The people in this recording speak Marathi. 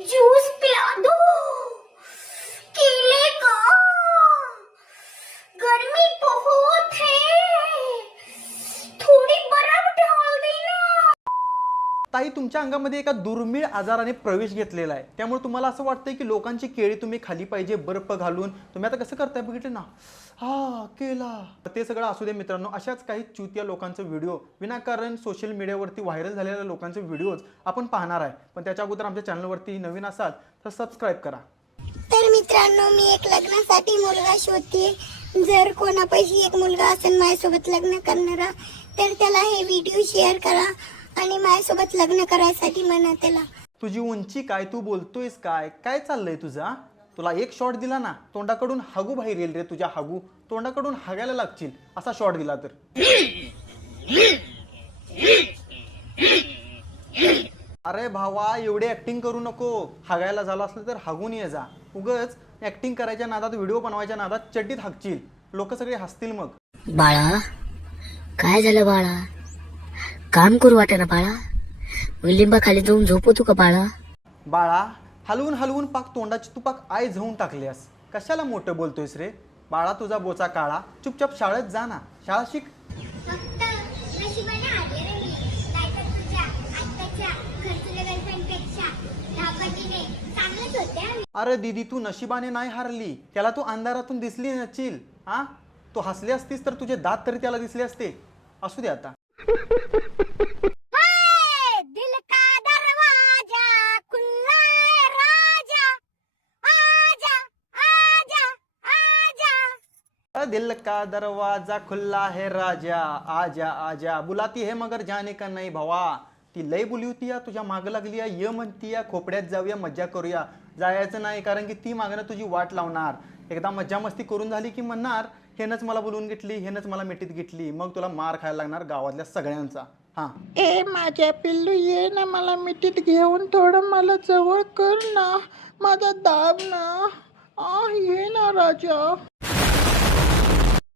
Juice ताई तुमच्या अंगामध्ये एका दुर्मिळ आजाराने प्रवेश घेतलेला आहे. त्यामुळे तुम्हाला असं वाटतंय की लोकांची केळी तुम्ही खाली पाहिजे बर्फ घालून. तुम्ही आता कसं करताय बघितले ना? हा केला. ते सगळं असू दे मित्रांनो अशाच काही चुतिया लोकांचे व्हिडिओ विनाकारण सोशल मीडियावरती व्हायरल झालेल्या लोकांचे व्हिडिओज आपण पाहणार आहे. पण त्याच्या अगोदर आमच्या चॅनलवरती नवीन असाल तर सबस्क्राईब करा. तर मित्रांनो मी एक लग्नासाठी मुलगा शोधते. जर कोणापैकी एक मुलगा असेल माझ्यासोबत लग्न करणारा तर त्याला हे व्हिडिओ शेअर करा. आणि माझ्यासोबत लग्न करायसाठी म्हणा त्याला. तुझी उंची काय तू बोलतोयस काय? काय चाललंय तुझा तुला एक शॉट दिला ना तोंडाकडून हागू बाहेर येईल रे तुझ्या हागू. तोंडाकडून हागायला लागशील असा शॉट दिला तर. अरे भावा एवढी ऍक्टिंग करू नको. हागायला झालं असलं तर हागून ये जा. उगच ऍक्टिंग करायच्या नादात व्हिडिओ बनवायच्या नादात चड्डीत हागशील. लोक सगळे हसतील मग. बाळा काय झालं बाळा? काम करू वाटेना बाळा. लिंबा खाली जाऊन झोपतो का बाळा? बाळा हलवून हलवून पाक तोंडाची तू पाक आय झवून टाकल्यास. कशाला मोठं बोलतोयस रे? बाळा तुझा बोचा काळा. चुपचाप शाळेत जा ना. शाळा शिक. फक्त नशिबाने आले रे मी. नाहीतर तुझ्या आत्ताच्या खर्चुल्या गर्लफ्रेंडपेक्षा दहा पटीने चांगलंच होते आम्ही. अरे दीदी तू नशिबाने नाही हारली. त्याला तू अंधारातून दिसली नसशील हा? तू हसली असतीस तर तुझे दात तरी त्याला दिसले असते. असू दे आता. दिल का दरवाजा खुला है राजा। आजा आजा आजा। अ, दिल का दरवाजा खुल्ला है राजा। आजा आजा। बुलाती है मगर जाने का नाही भावा। ती लय बोली होती या तुझ्या माग लागली या ये म्हणती या खोपड्यात जाऊया मज्जा करूया. जायचं नाही कारण की ती मागणं तुझी वाट लावणार. एकदा मज्जा मस्ती करून झाली की म्हणणार हेनच मला बोलवून घेतली हेनच मला मिठीत घेतली मग तुला मार खायला लागणार गावातल्या सगळ्यांचा. हा. ए माझ्या पिल्लू ये ना मला मिठीत घेऊन थोडं मला जवळ कर ना माझा दाब ना. आ ये ना राजा.